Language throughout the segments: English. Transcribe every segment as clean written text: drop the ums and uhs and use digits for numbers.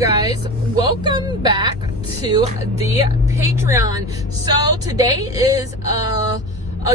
guys, welcome back to the Patreon. So today is a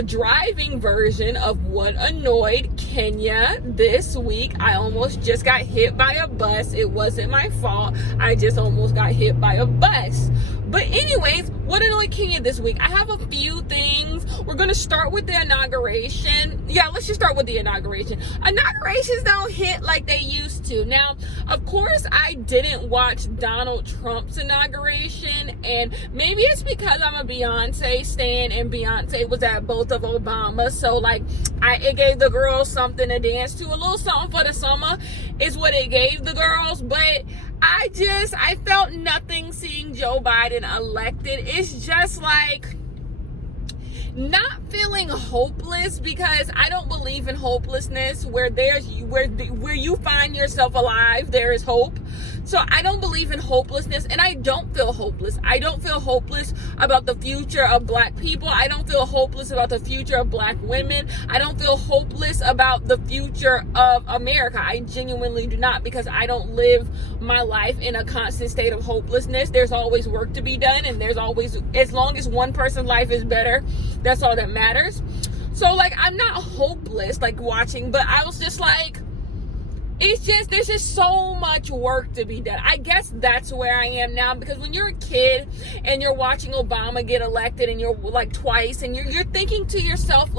driving version of what annoyed Kenya this week. I almost just got hit by a bus. It wasn't my fault. I just almost got hit by a bus. But anyways, what annoyed Kenya this week? I have a few things. We're going to start with the inauguration. Yeah, let's just start with the inauguration. Inaugurations don't hit like they used to. Now, of course, I didn't watch Donald Trump's inauguration, and maybe it's because I'm a Beyonce stan, and Beyonce was at both of Obama. So, it gave the girls something to dance to. A little something for the summer is what it gave the girls, but I felt nothing seeing Joe Biden elected. It's just not feeling hopeless, because I don't believe in hopelessness. Where you find yourself alive, there is hope. So I don't believe in hopelessness, and I don't feel hopeless. I don't feel hopeless about the future of black people. I don't feel hopeless about the future of black women. I don't feel hopeless about the future of America. I genuinely do not, because I don't live my life in a constant state of hopelessness. There's always work to be done, and there's always, as long as one person's life is better, that's all that matters. So I'm not hopeless watching, but I was just there's just so much work to be done. I guess that's where I am now, because when you're a kid and you're watching Obama get elected, and you're twice, and you're thinking to yourself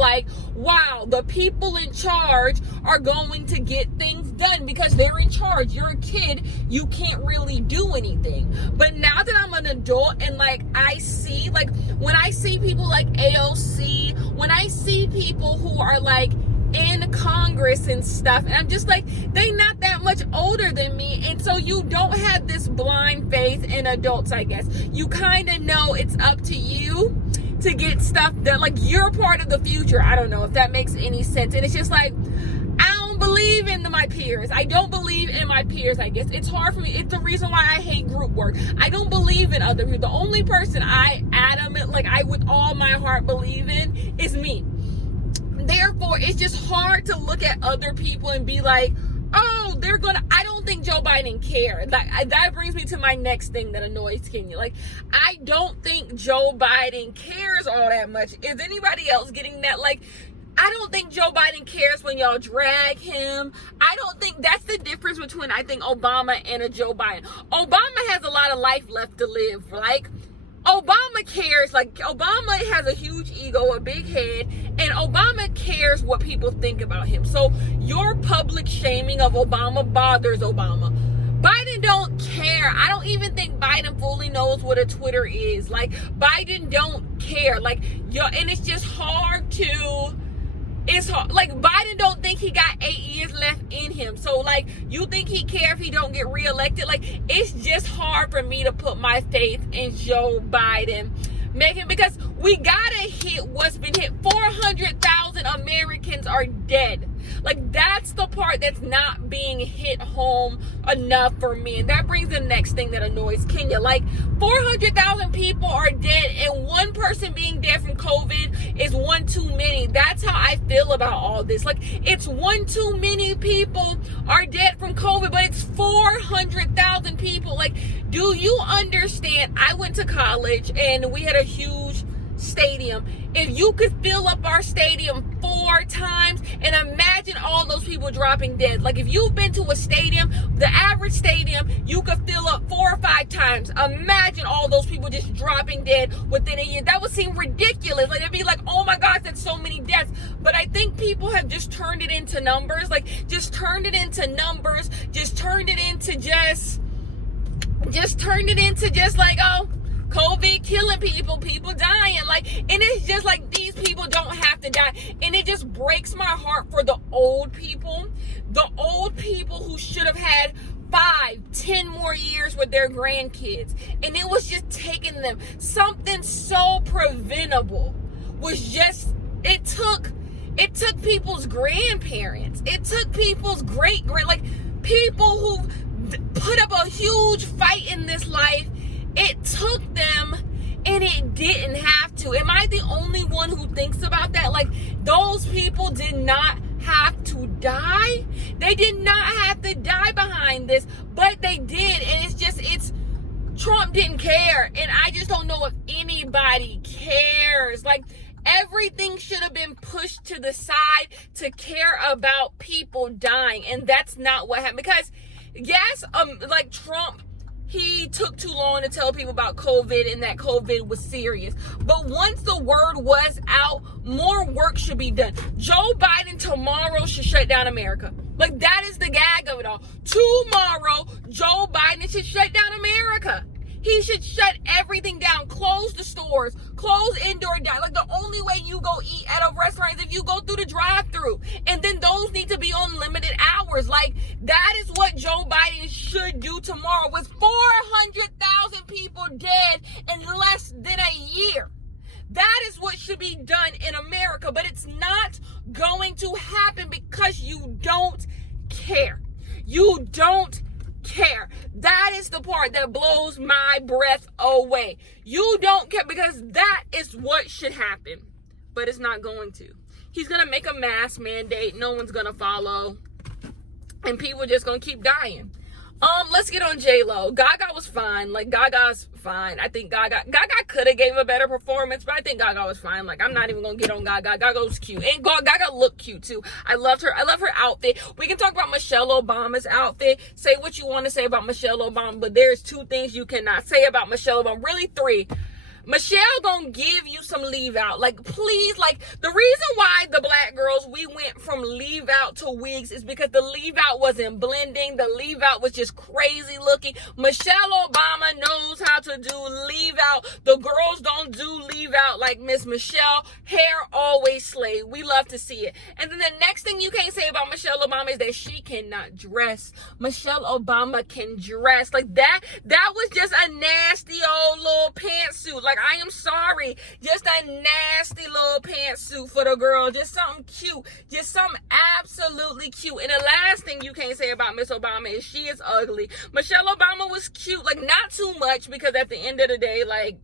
wow, the people in charge are going to get things done because they're in charge. You're a kid, you can't really do anything. But now that I'm an adult, and I see when I see people like AOC, when I see people who are in Congress and stuff, and I'm just they not that much older than me, and so you don't have this blind faith in adults. I guess you kind of know it's up to you to get stuff done. You're part of the future. I don't know if that makes any sense. And it's just I don't believe in my peers. I don't believe in my peers. I guess it's hard for me. It's the reason why I hate group work. I don't believe in other people. The only person I with all my heart believe in is me. Therefore, it's just hard to look at other people and be oh, I don't think Joe Biden cared. That brings me to my next thing that annoys Kenya. I don't think Joe Biden cares all that much. Is anybody else getting that? I don't think Joe Biden cares when y'all drag him. I don't think that's the difference between, I think, Obama and a Joe Biden. Obama has a lot of life left to live. Obama cares. Obama has a huge ego, a big head, and Obama cares what people think about him. So your public shaming of Obama bothers Obama. Biden don't care. I don't even think Biden fully knows what a Twitter is. Biden don't care. And it's just hard to... It's hard. Biden don't think he got 8 years left in him. So, you think he care if he don't get reelected? It's just hard for me to put my faith in Joe Biden. Because we gotta hit what's been hit. 400,000 Americans are dead. That's the part that's not being hit home enough for me. And that brings the next thing that annoys Kenya. 400,000 people are dead, and one person being dead from COVID is one too many. That's how I feel about all this. It's one too many people are dead from COVID, but it's 400,000 people. Do you understand? I went to college, and we had a huge stadium. If you could fill up our stadium 4 times, and imagine all those people dropping dead. If you've been to a stadium, the average stadium, you could fill up 4 or 5 times. Imagine all those people just dropping dead within a year. That would seem ridiculous. It'd be oh my gosh, that's so many deaths. But I think people have just turned it into numbers. Just turned it into numbers. Just turned it into oh, COVID killing people dying, and it's just these people don't have to die. And it just breaks my heart for the old people who should have had 5-10 more years with their grandkids, and it was just taking them. Something so preventable was just, it took people's grandparents, it took people's people who put up a huge fight in this life. It took them, and it didn't have to. Am I the only one who thinks about that? Those people did not have to die. They did not have to die behind this, but they did. And it's just, Trump didn't care. And I just don't know if anybody cares. Like, everything should have been pushed to the side to care about people dying. And that's not what happened. Because, yes, like Trump, he took too long to tell people about COVID and that COVID was serious. But once the word was out, more work should be done. Joe Biden tomorrow should shut down America. Like, that is the gag of it all. Tomorrow, Joe Biden should shut down America. He should shut everything down. Close the stores. Close indoor dining. Like, the only way you go eat at a restaurant is if you go through the drive-thru. And then those need to be on limited hours. Like, that is what Joe Biden should do tomorrow. With 400,000 people dead in less than a year. That is what should be done in America. But it's not going to happen because you don't care. You don't care. That is the part that blows my breath away. You don't care because that is what should happen. But it's not going to. He's going to make a mask mandate. No one's going to follow. And people are just going to keep dying. Let's get on J-Lo. Gaga was fine. Like, Gaga's fine. I think Gaga could have gave a better performance, but I think Gaga was fine. Like, I'm not even gonna get on Gaga. Gaga was cute. And Gaga looked cute too. I loved her. I love her outfit. We can talk about Michelle Obama's outfit. Say what you want to say about Michelle Obama, but there's 2 things you cannot say about Michelle Obama. Really 3. Michelle gonna give you some leave out. Like, please, like, the reason why the black girls, we went from leave out to wigs is because the leave out wasn't blending. The leave out was just crazy looking. Michelle Obama knows how to do leave out. The girls don't do leave out like Miss Michelle. Hair always slay. We love to see it. And then the next thing you can't say about Michelle Obama is that she cannot dress. Michelle Obama can dress. Like, that was just a nasty old little pantsuit. Like, I am sorry. Just a nasty little pantsuit for the girl. Just something cute. Just something absolutely cute. And the last thing you can't say about Miss Obama is she is ugly. Michelle Obama was cute. Like, not too much, because at the end of the day, like,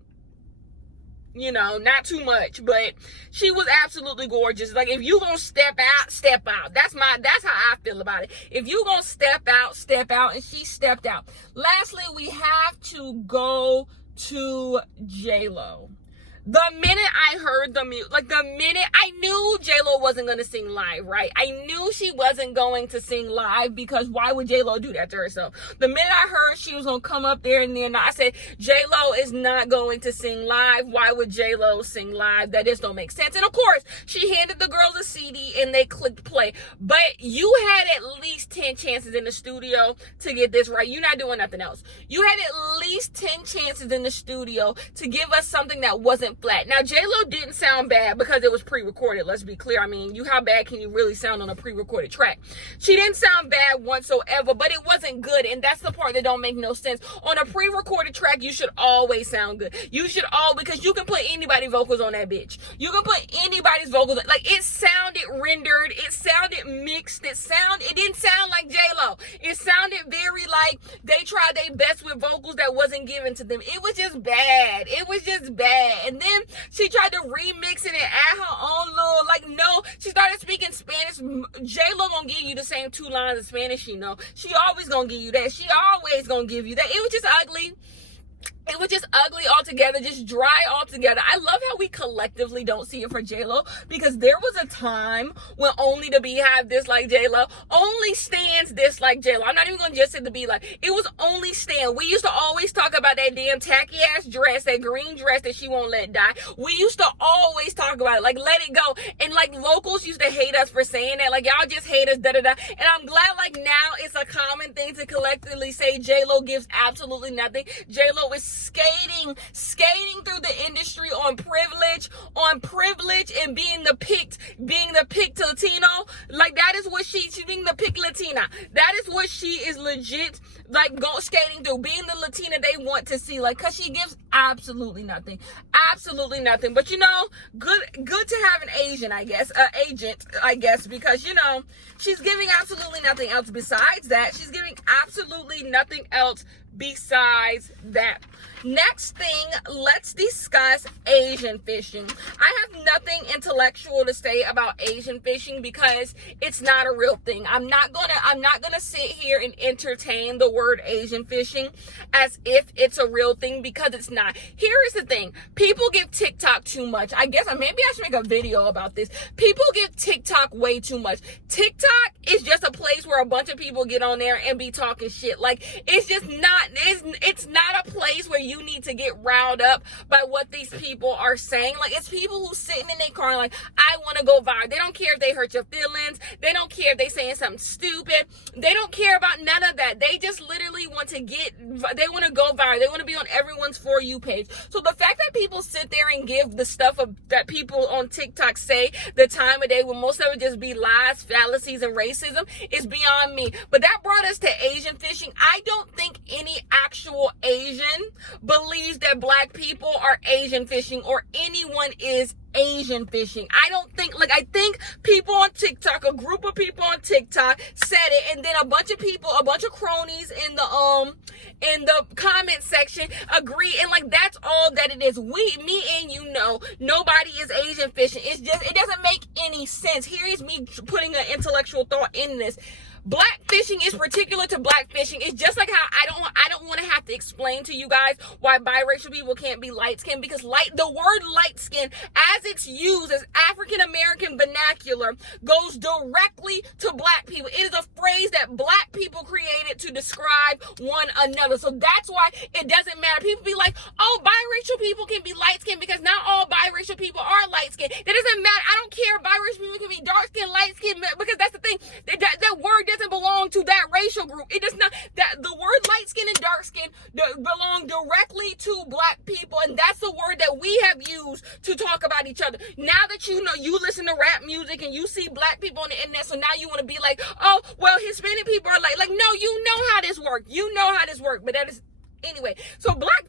you know, not too much, but she was absolutely gorgeous. Like, if you gonna step out, step out. That's how I feel about it. If you gonna step out, and she stepped out. Lastly, we have to go to J-Lo. The minute I heard the music, like the minute I knew J-Lo wasn't going to sing live, right? I knew she wasn't going to sing live, because why would J-Lo do that to herself? The minute I heard she was going to come up there, and then I said, J-Lo is not going to sing live. Why would J-Lo sing live? That just don't make sense. And of course, she handed the girls a CD and they clicked play. But you had at least 10 chances in the studio to get this right. You're not doing nothing else. You had at least 10 chances in the studio to give us something that wasn't flat. Now, J-Lo didn't sound bad because it was pre-recorded. Let's be clear. I mean, how bad can you really sound on a pre-recorded track? She didn't sound bad whatsoever, but it wasn't good. And that's the part that don't make no sense. On a pre-recorded track, you should always sound good. You should because you can put anybody's vocals on that bitch. You can put anybody's vocals. Like, it sounded rendered. It sounded mixed. It didn't sound like J-Lo. It sounded very like they tried their best with vocals that wasn't given to them. It was just bad. It was just bad. And then she tried to remix it and add her own little, like, no, she started speaking Spanish. J-Lo gonna give you the same 2 lines of Spanish she know. She always gonna give you that. She always gonna give you that. It was just ugly. It was just ugly altogether, just dry altogether. I love how we collectively don't see it for J-Lo, because there was a time when only to be have this like J-Lo, only stands this like J-Lo. I'm not even going to just say to be like, it was only stand. We used to always talk about that damn tacky ass dress, that green dress that she won't let die. We used to always talk about it, like, let it go. And like, locals used to hate us for saying that, like, y'all just hate us, da-da-da. And I'm glad, like, now it's a common thing to collectively say J-Lo gives absolutely nothing. J-Lo is skating through the industry on privilege and being the picked Latino. Like, that is what she's being the picked Latina. That is what she is legit, like, skating through, being the Latina they want to see, like, cause she gives absolutely nothing. But you know, good to have an agent, I guess, because, you know, she's giving absolutely nothing else besides that. She's giving absolutely nothing else besides that. Next thing, let's discuss Asian fishing. I have nothing intellectual to say about Asian fishing because it's not a real thing. I'm not gonna sit here and entertain the word Asian fishing as if it's a real thing, because it's not. Here is the thing. People give TikTok too much. I guess maybe I should make a video about this. People give TikTok way too much. TikTok is just a place where a bunch of people get on there and be talking shit. Like, it's just not, it's not a place where you need to get riled up by what these people are saying. Like, it's people who sitting in their car and like, I want to go viral. They don't care if they hurt your feelings. They don't care if they saying something stupid. They don't care about none of that. They just literally want to they want to go viral. They want to be on everyone's For You page. So the fact that people sit there and give the stuff that people on TikTok say the time of day, when most of it just be lies, fallacies, and racism, is beyond me. But that brought us to Asian fishing. I don't think any actual Asian believes that black people are Asian fishing, or anyone is Asian fishing. I don't think, like, I think people on TikTok, a group of people on TikTok said it, and then a bunch of people, a bunch of cronies in the comment section agree, and like, that's all that it is. Me and you know, nobody is Asian fishing. It's just, it doesn't make any sense. Here is me putting an intellectual thought in this. Black fishing is particular to black fishing. It's just like how I don't want to have to explain to you guys why biracial people can't be light skinned, because the word light skin, as it's used as African American vernacular, goes directly to black people. It is a phrase that black people created to describe one another. So that's why it doesn't matter. People be like, oh, biracial people can be light skinned, because not all biracial people are light skinned. That doesn't matter. I don't care if biracial people can be dark skinned, light skinned, because that's the thing. That word doesn't belong to that racial group. It does not. That the word light skin and dark skin belong directly to black people, and that's the word that we have used to talk about each other. Now that you know, you listen to rap music and you see black people on the internet, so now you want to be like, oh, well, Hispanic people are like, no, you know how this works. You know how this works. But that is, anyway. So Black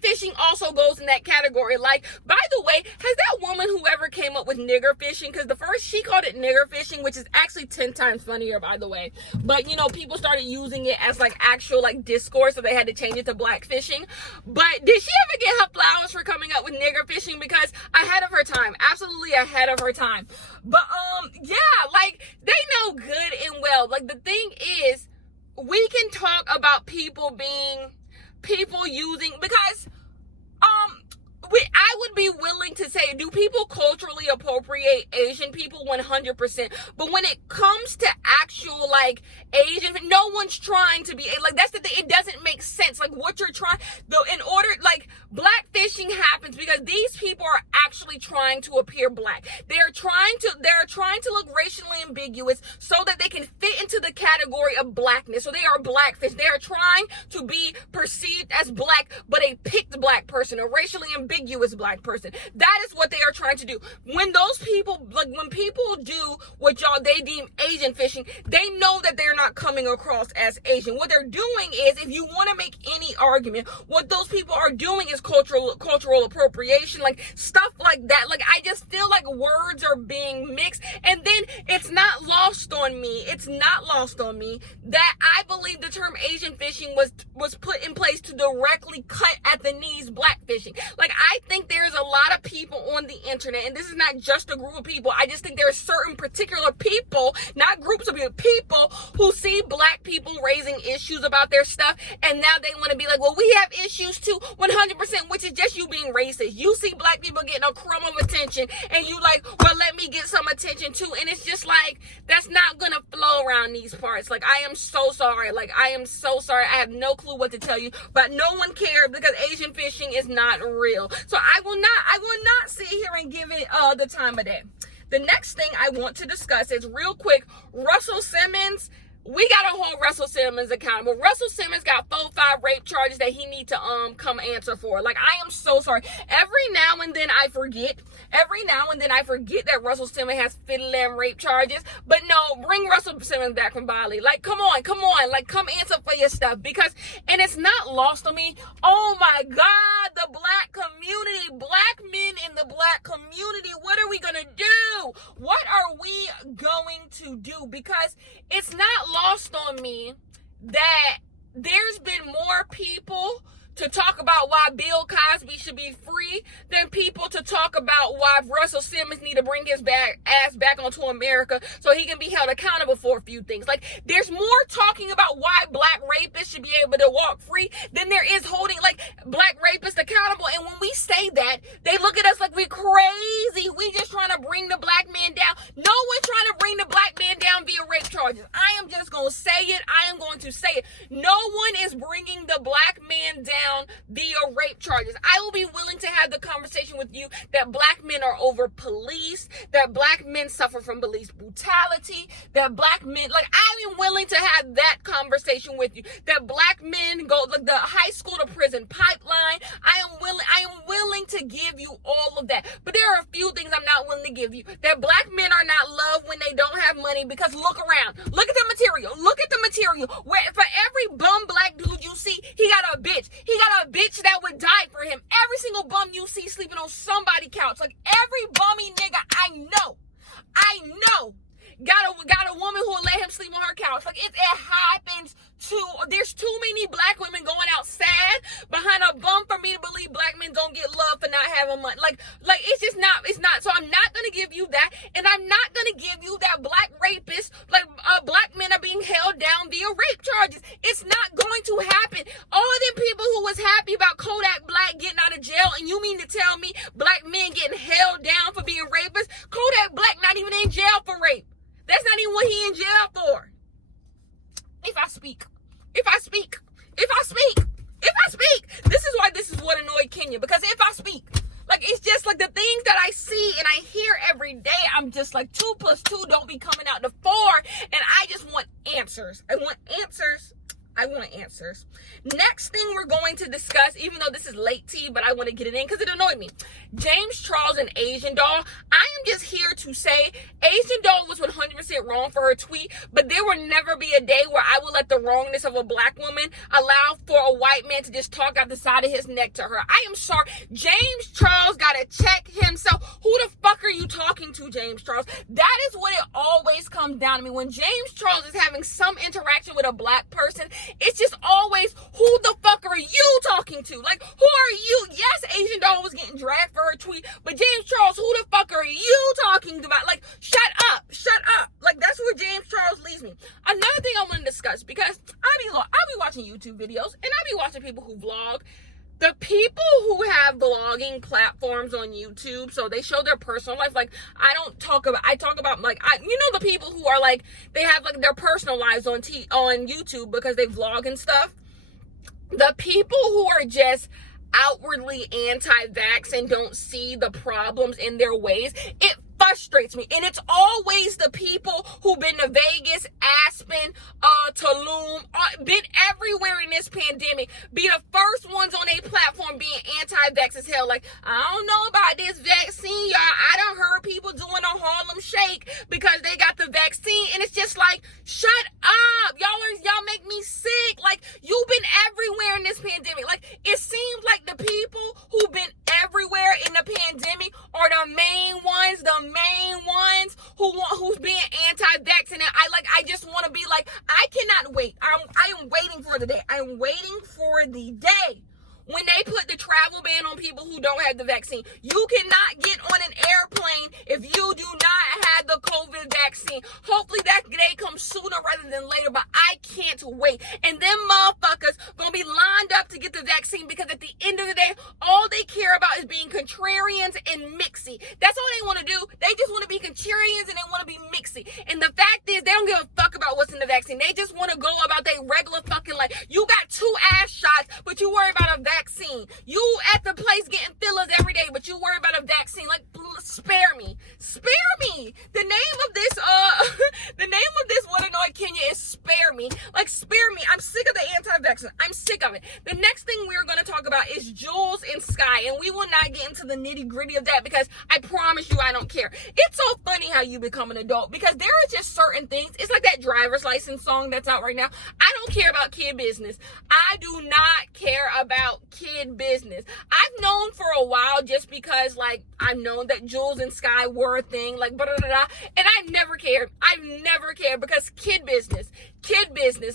fishing also goes in that category. Like, by the way, has that woman who ever came up with nigger fishing, because the first she called it nigger fishing, which is actually 10 times funnier, by the way, but you know, people started using it as like actual like discourse, so they had to change it to black fishing. But did she ever get her flowers for coming up with nigger fishing? Because ahead of her time, absolutely ahead of her time. But yeah, like, they know good and well. Like, the thing is, we can talk about people using, because I would be willing to say, do people culturally appropriate Asian people? 100%. But when it comes to actual like Asian, no one's trying to be like, that's the thing. It doesn't make sense. Like, what you're trying, though, in order, like, black fishing happens because these people are actually trying to appear black. They're trying to look racially ambiguous so that they can fit into the category of blackness. So they are blackfish. They are trying to be perceived as black, but a picked black person, a racially ambiguous black person. That is what they are trying to do. When those people, like, when people do what they deem Asian fishing, they know that they're not coming across as Asian. What they're doing is, if you want to make any argument, what those people are doing is cultural appropriation, like stuff like that. Like, I just feel like words are being mixed, and then it's not lost on me that I believe the term Asian fishing was put in place to directly cut at the knees black fishing. Like, I think there's a lot of people on the internet, and this is not just a group of people. I just think there are certain particular people, not groups of people, who see black people raising issues about their stuff, and now they want to be like, well, we have issues too. 100%, which is just you being racist. You see black people getting a crumb of attention, and you like, well, let me get some attention too. And it's just like, that's not gonna flow around these parts. Like, I am so sorry. I have no clue what to tell you, but no one cares, because Asian fishing is not real. So I will not sit here and give it the time of day. The next thing I want to discuss is, real quick, Russell Simmons. We got to hold Russell Simmons accountable. Russell Simmons got 4-5 rape charges that he need to come answer for. Like, I am so sorry. Every now and then I forget that Russell Simmons has 50 rape charges. But no, bring Russell Simmons back from Bali. Like, come on. Like, come answer for your stuff. Because, and it's not lost on me, oh my God, the black community, black men in the black community, what are we going to do? What are we going to do? Because it's not lost on me that there's been more people to talk about why Bill Cosby should be free than people to talk about why Russell Simmons need to bring his ass back onto America so he can be held accountable for a few things. Like, there's more talking about why black rapists should be able to walk free than there is holding, like, black rapists accountable. And when we say that, they look at us like we're crazy. We just trying to bring the black man down. No one's trying to bring the black man down via rape charges. I am just going to say it. I am going to say it. No one is bringing the black man down via rape charges. I will be willing to have the conversation with you that black men are over policed, that black men suffer from police brutality, that black men, like, I am willing to have that conversation with you, that black men go, like, the high school to prison pipeline. I am willing to give you all of that. But there are a few things I'm not willing to give you. That black men are not loved when they don't have money, because look around. Look at the material. Look at the material. Where for every bum black dude you see, he got a bitch. He got a bitch that would die for him. Every single bum you see sleeping on somebody's couch. Like, every bummy nigga I know got a woman who will let him sleep on her couch. Like, it happens there's too many black women going out sad behind a bum for me to believe black men don't get love for not having money. Like it's not. So I'm not going to give you that. And I'm not going to give you that black rapists, like, black men are being held down via rape charges. It's not going to happen. All of them people who was happy about Kodak Black getting out of jail, and you mean to tell me black men getting held down for being rapists? Kodak Black not even in jail for rape. That's not even what he in jail for. If I speak, this is why this is what annoyed Kenya. Because if I speak, like, it's just like the things that I see and I hear every day, I'm just like, 2 + 2 don't be coming out to 4. And I just want answers. I want answers. Next thing we're going to discuss, even though this is late tea, but I want to get it in because it annoyed me. James Charles and Asian Doll. I am just here to say Asian Doll was 100% wrong for her tweet, but there will never be a day where I will let the wrongness of a black woman allow for a white man to just talk out the side of his neck to her. I am sorry. James Charles got to check himself. Who the fuck are you talking to, James Charles? That is what it always comes down to me. When James Charles is having some interaction with a black person, it's just always, who the fuck are you talking to? Like, who are you? Yes, Asian Doll was getting dragged for her tweet, but James Charles, who the fuck are you talking about? Like, shut up. Like, that's where James Charles leaves me. Another thing I want to discuss, because I'll be watching YouTube videos, and I'll be watching people who vlog. The people who have vlogging platforms on YouTube, so they show their personal life. Like, I talk about like, the people who are like, they have like their personal lives on YouTube because they vlog and stuff. The people who are just outwardly anti-vax and don't see the problems in their ways, it frustrates me. And it's always the people who've been to Vegas, Aspen, Tulum, been everywhere in this pandemic, be the first ones on a platform being anti-vax as hell. Like, I don't know about this vaccine, y'all. I done heard people doing a Harlem Shake because they got the vaccine, and it's just like, shut up. Y'all make me sick. Like, you've been everywhere in this pandemic. Like, it seems like the people who've been everywhere in the pandemic are the main ones who's being anti-vax. And I just want to be like, I cannot wait. I am waiting for the day. I am waiting for the day when they put the travel ban on people who don't have the vaccine. You cannot get on an airplane if you do not have the COVID vaccine. Hopefully that day comes sooner rather than later, but I can't wait. And them motherfuckers gonna be lined up to get the vaccine, because at the end of the day, all they care about is being contrarians and mixy. That's all they want to do. They just want to be contrarians and they want to be mixy. And the fact is, they don't give a fuck about what's in the vaccine. They just want to go about their regular fucking life. You got 2 ass shots, but you worry about a vaccine. You at the place getting fillers every day, but you worry about a vaccine. Like, spare me. The name of this what annoyed Kenya is spare me. Like, spare me. I'm sick of the anti-vaccine. I'm sick of it. The next thing we're going to talk about is Jules and Sky, and we will not get into the nitty-gritty of that, because I promise you I don't care. It's so funny how you become an adult, because there are just certain things. It's like that driver's license song that's out right now. I don't care about kid business. I do not care about kid business. I've known for a while, just because, like, I've known that Jules and Sky were a thing, like, blah, blah, blah, blah, and I've never cared, because kid business,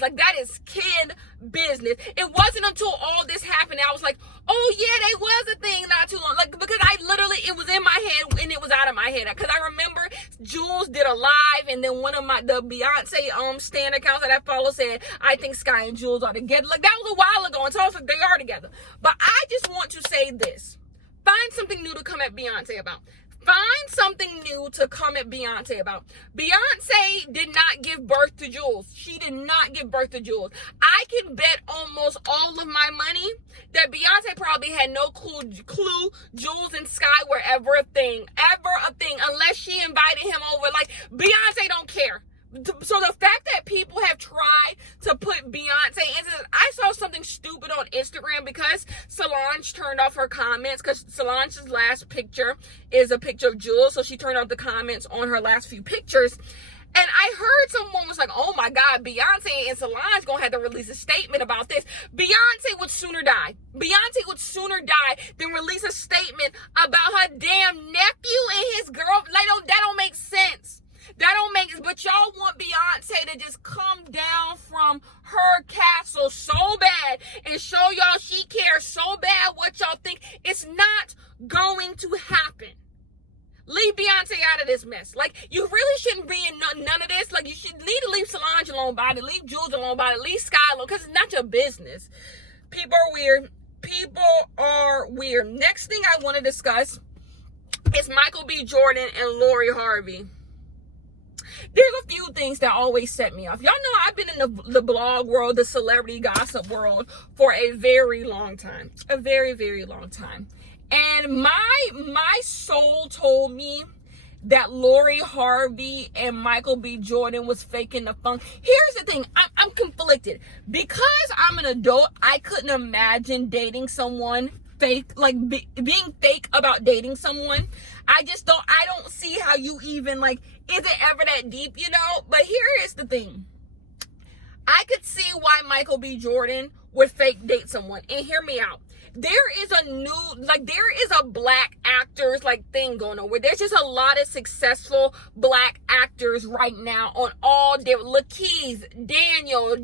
like, that is kid business. business. It wasn't until all this happened I was like, oh yeah, they was a thing not too long. Like, because I literally, it was in my head and it was out of my head. Because I remember Jules did a live, and then one of the Beyonce stan accounts that I follow said, I think Sky and Jules are together. Like, that was a while ago, and so I was like, they are together. But I just want to say this. Find something new to come at Beyonce about. Find something new to come at Beyonce about. Beyonce did not give birth to Jules. She did not give birth to Jules. I can bet almost all of my money that Beyonce probably had no clue Jules and Sky were ever a thing, unless she invited him over. Like, Beyonce don't care. So the fact that people have tried to put Beyonce into this, I saw something stupid on Instagram because Solange turned off her comments, because Solange's last picture is a picture of Jules, so she turned off the comments on her last few pictures. And I heard someone was like, oh my God, Beyonce and Solange gonna have to release a statement about this. Beyonce would sooner die. Beyonce would sooner die than release a statement about her damn nephew and his girl. Like, that don't make sense. That don't make sense. But y'all want Beyonce to just come down from her castle so bad and show y'all she cares so bad what y'all think. It's not going to happen. Leave Beyonce out of this mess. Like, you really shouldn't be in none of this. Like, you should need to leave Solange alone about it. Leave Jules alone about it. Leave Sky alone, because it's not your business. People are weird. People are weird. Next thing I want to discuss is Michael B. Jordan and Lori Harvey. There's a few things that always set me off. Y'all know I've been in the blog world, the celebrity gossip world, for a very long time. A very, very long time. And my soul told me that Lori Harvey and Michael B. Jordan was faking the funk. Here's the thing. I'm conflicted. Because I'm an adult, I couldn't imagine dating someone fake, like being fake about dating someone. I don't see how you even, like, is it ever that deep, you know? But here is the thing. I could see why Michael B. Jordan would fake date someone. And hear me out. There is a black actors thing going on where there's just a lot of successful black actors right now on all different, Lakeith, Daniel,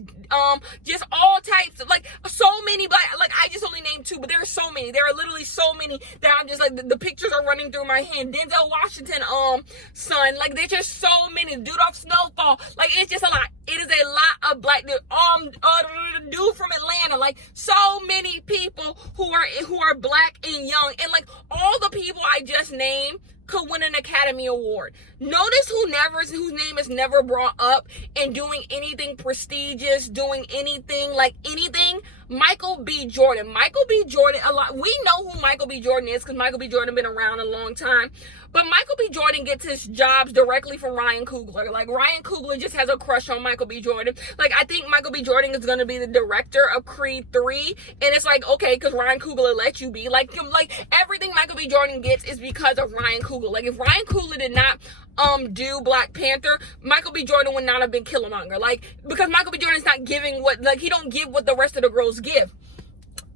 just all types of, so many black, I just only named two, but there are so many. There are literally so many that I'm just the pictures are running through my hand. Denzel Washington, son, there's just so many. Dude off Snowfall, it's just a lot. It is a lot of black dude. Dude from Atlanta, so many people who are black and young, and all the people I just named could win an Academy Award. Notice whose name is never brought up in doing anything prestigious, doing anything anything. Michael B. Jordan. Michael B. Jordan, we know who Michael B. Jordan is because Michael B. Jordan been around a long time. But Michael B. Jordan gets his jobs directly from Ryan Coogler. Ryan Coogler just has a crush on Michael B. Jordan. I think Michael B. Jordan is going to be the director of Creed 3. And it's okay, because Ryan Coogler let you be. Everything Michael B. Jordan gets is because of Ryan Coogler. If Ryan Coogler did not do Black Panther, Michael B. Jordan would not have been Killmonger. Because Michael B. Jordan's not giving he don't give what the rest of the girls give.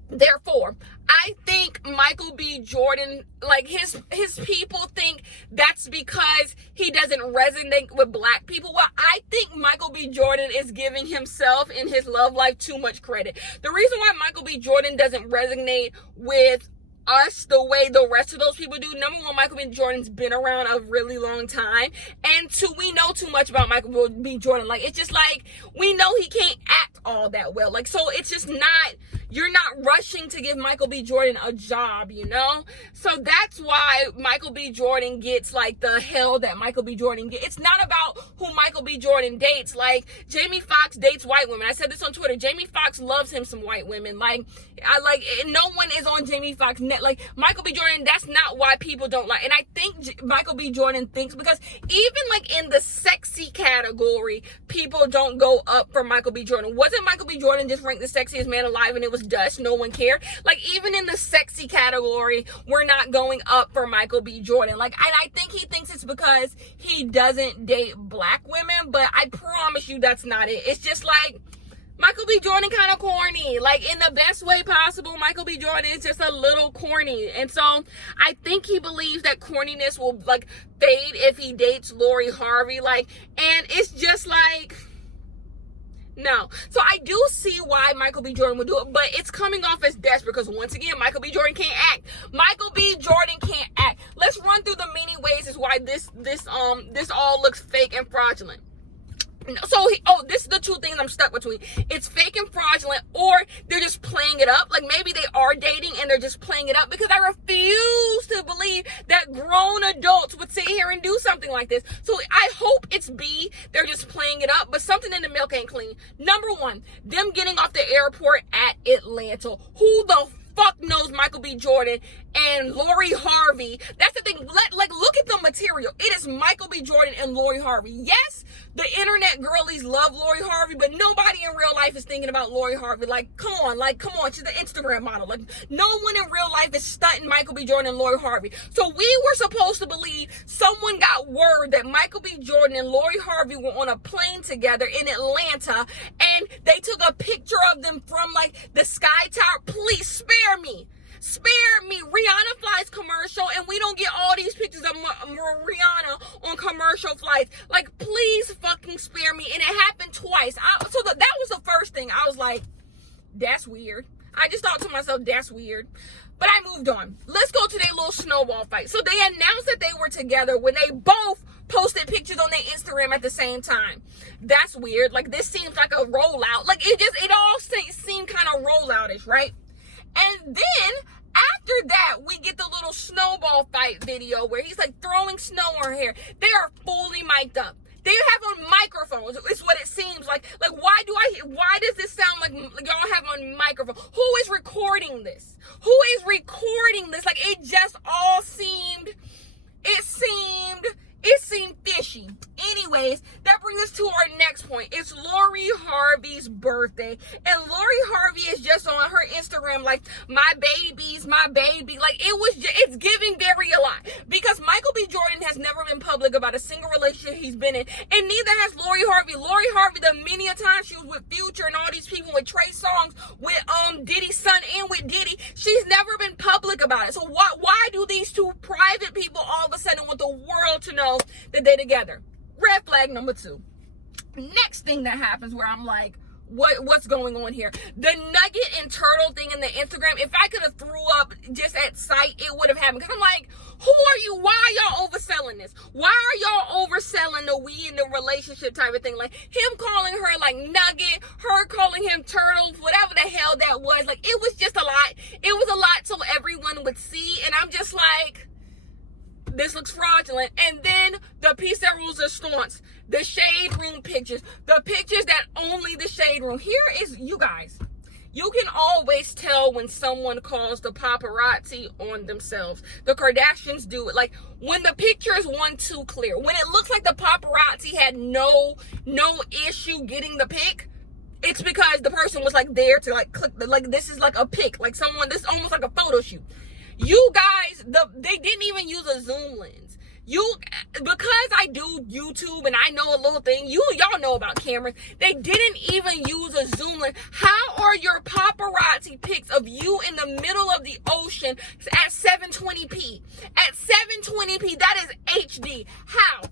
Therefore, I think Michael B. Jordan, his people think that's because he doesn't resonate with black people. Well, I think Michael B. Jordan is giving himself and his love life too much credit. The reason why Michael B. Jordan doesn't resonate with us the way the rest of those people do, number one, Michael B. Jordan's been around a really long time, and two, we know too much about Michael B. Jordan. It's just we know he can't act all that well. So it's just not, you're not rushing to give Michael B. Jordan a job, you know? So that's why Michael B. Jordan gets the hell that Michael B. Jordan gets. It's not about who Michael B. Jordan dates. Jamie Foxx dates white women. I said this on Twitter. Jamie Foxx loves him some white women. No one is on Jamie Foxx net. Michael B. Jordan, that's not why people don't and I think Michael B. Jordan thinks, because even in the sexy category, people don't go up for Michael B. Jordan. Wasn't Michael B. Jordan just ranked the sexiest man alive and it was dust? No one cared. Even in the sexy category, we're not going up for Michael B. Jordan. And I think he thinks it's because he doesn't date black women, but I promise you that's not it. It's just Michael B. Jordan kind of corny. In the best way possible, Michael B. Jordan is just a little corny. And so I think he believes that corniness will fade if he dates Lori Harvey. And it's just No. So I do see why Michael B. Jordan would do it, but it's coming off as desperate because once again, Michael B. Jordan can't act. Michael B. Jordan can't act. Let's run through the many ways as why this all looks fake and fraudulent. So, this is the two things I'm stuck between. It's fake and fraudulent, or they're just playing it up. Like, maybe they are dating and they're just playing it up, because I refuse to believe that grown adults would sit here and do something like this. So, I hope it's B, they're just playing it up, but something in the milk ain't clean. Number one, them getting off the airport at Atlanta. Who the fuck knows Michael B. Jordan and Lori Harvey? That's the thing. Look at the material. It is Michael B. Jordan and Lori Harvey. Yes, the internet girlies love Lori Harvey, but nobody in real life is thinking about Lori Harvey. Come on. She's an Instagram model. No one in real life is stunting Michael B. Jordan and Lori Harvey. So we were supposed to believe someone got word that Michael B. Jordan and Lori Harvey were on a plane together in Atlanta, and they took a picture of them from the Sky Tower. Please spare me. Rihanna flies commercial, and we don't get all these pictures of Rihanna on commercial flights. Please fucking spare me. And it happened twice. That was the first thing. I was like, that's weird. I just thought to myself, that's weird. But I moved on. Let's go to their little snowball fight. So they announced that they were together when they both posted pictures on their Instagram at the same time. That's weird. This seems like a rollout. It all seemed kind of rolloutish, right? And then after that, we get the little snowball fight video where he's throwing snow on her hair. They are fully mic'd up. They have on microphones. It's what it seems like. Why does this sound like y'all have on microphone? Who is recording this? It just all seemed fishy. Anyways, that brings us to our next point. It's Lori Harvey's birthday, and Lori Harvey is just on her Instagram my baby. It's giving very a lot, because Michael B. Jordan has never been public about a single relationship he's been in, and neither has Lori Harvey. Lori Harvey, the many a time she was with Future and all these people, with Trey Songz, with Diddy's son, and with Diddy, she's never been public about it. So why do these two private people all of a sudden want the world to know that they're together? Red flag number 2. Next thing that happens where I'm like, what's going on here? The nugget and turtle thing in the Instagram, if I could have threw up just at sight, it would have happened. Because I'm like, who are you? Why are y'all overselling this? Why are y'all overselling the we in the relationship type of thing? Him calling her nugget, her calling him turtle, whatever the hell that was. It was just a lot. It was a lot so everyone would see. And I'm just like, this looks fraudulent. And then the piece that rules the storms, the shade room pictures, the pictures that only the shade room. Here is, you guys, you can always tell when someone calls the paparazzi on themselves. The Kardashians do it. When the picture is too clear, when it looks like the paparazzi had no issue getting the pic, it's because the person was there to click this is a pic, someone, this is almost like a photo shoot. You guys, they didn't even use a zoom lens. Because I do YouTube and I know a little thing, y'all know about cameras. They didn't even use a zoom lens. How are your paparazzi pics of you in the middle of the ocean at 720p? At 720p, that is HD. How?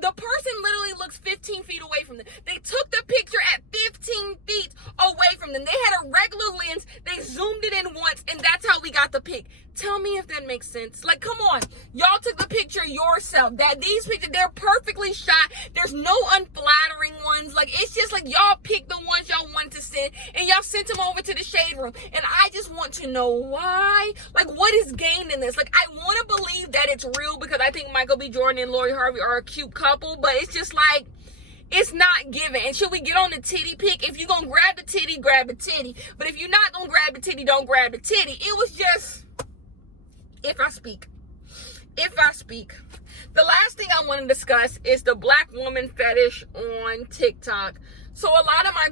The person literally looks 15 feet away from them. They took the picture at 15 feet away from them. They had a regular lens. They zoomed it in once, and that's how we got the pic. Tell me if that makes sense. Come on. Y'all took the picture yourself. These pictures, they're perfectly shot. There's no unflattering ones. It's just y'all picked the ones y'all wanted to send, and y'all sent them over to the shade room. And I just want to know why. What is gained in this? I want to believe that it's real, because I think Michael B. Jordan and Lori Harvey are a cute couple, but it's just it's not given. And should we get on the titty pic? If you're going to grab the titty, grab the titty. But if you're not going to grab the titty, don't grab the titty. It was just, if I speak. The last thing I want to discuss is the black woman fetish on TikTok. So a lot of my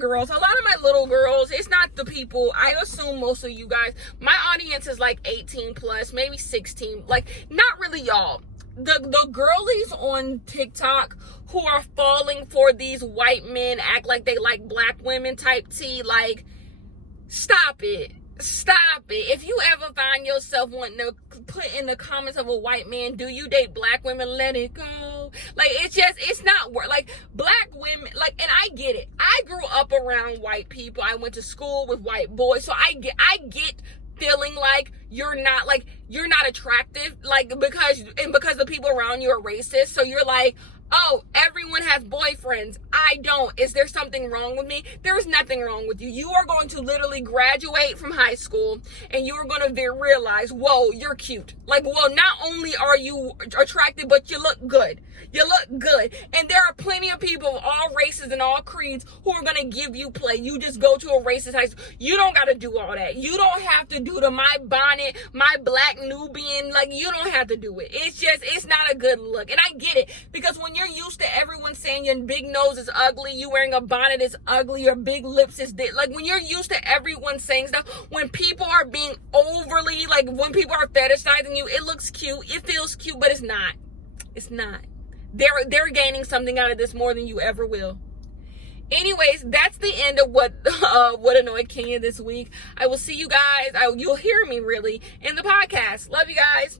little girls, it's not the people, I assume most of you guys, my audience is 18 plus, maybe 16, not really y'all. The girlies on TikTok who are falling for these white men, act like they like black women type tea, stop it. Stop it. If you ever find yourself wanting to put in the comments of a white man, do you date black women? Let it go. Like, it's not work. Like, black women, like, and I get it. I grew up around white people. I went to school with white boys. So I get feeling like you're not attractive, like, because the people around you are racist. So you're like, oh, everyone has boyfriends. I don't. Is there something wrong with me? There is nothing wrong with you. You are going to literally graduate from high school and you are going to realize, whoa, you're cute. Like, well, not only are you attractive, but you look good. You look good. And there are plenty of people of all races and all creeds who are going to give you play. You just go to a racist high school. You don't got to do all that. You don't have to do my bonnet, my black Nubian. Like, you don't have to do it. It's not a good look. And I get it, because when you're used to everyone saying your big nose is ugly, you wearing a bonnet is ugly, your big lips is like, when you're used to everyone saying stuff, when people are being overly, like, when people are fetishizing you, it looks cute, it feels cute, but it's not. They're gaining something out of this more than you ever will. Anyways, that's the end of what annoyed Kenya this week. I will see you guys, you'll hear me really in the podcast. Love you guys.